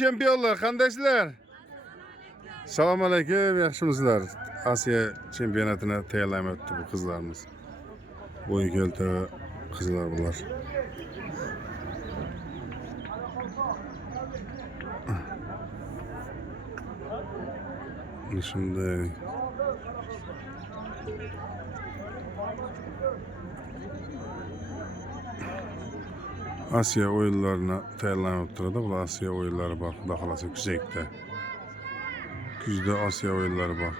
Chempionlar, qandaysizlar? Assalomu alaykum, yaxshimisizlar? Osiyo chempionatini tayyorlayapti bu qizlarimiz. Bo'yi kelti qizlar bular. Shunday. Osiyo o'yinlarini tayyorlanib turadi. Bu Osiyo o'yinlari bor. Xudo xolasa kuzakda. Kuzda Osiyo o'yinlari bor.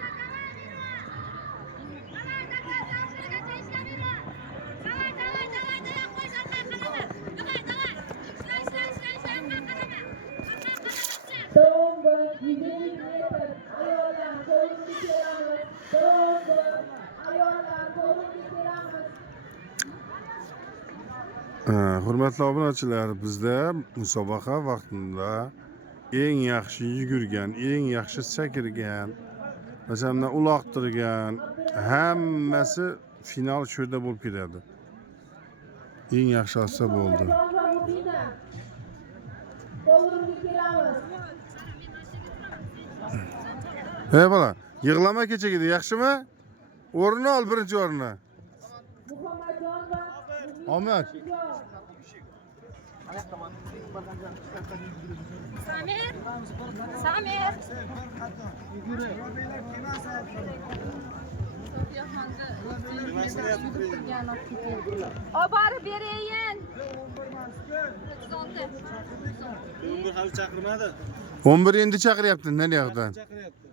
Hurmatli obunachilar, bizda musobaqa vaqtida eng yaxshi yugurgan, eng yaxshi sakrgan, masalan, uloqtirgan hammasi final shu yerda bo'lib keladi. Eng yaxshi olsa bo'ldi. Hey bola, yig'lama kechagida, yaxshimi? O'rni ol, birinchi o'rinni. Omad. Samir. Oborib berayin. 11 hali chaqirmadi. 11 endi chaqiryapti, nariyoqdan. Chaqiryapti.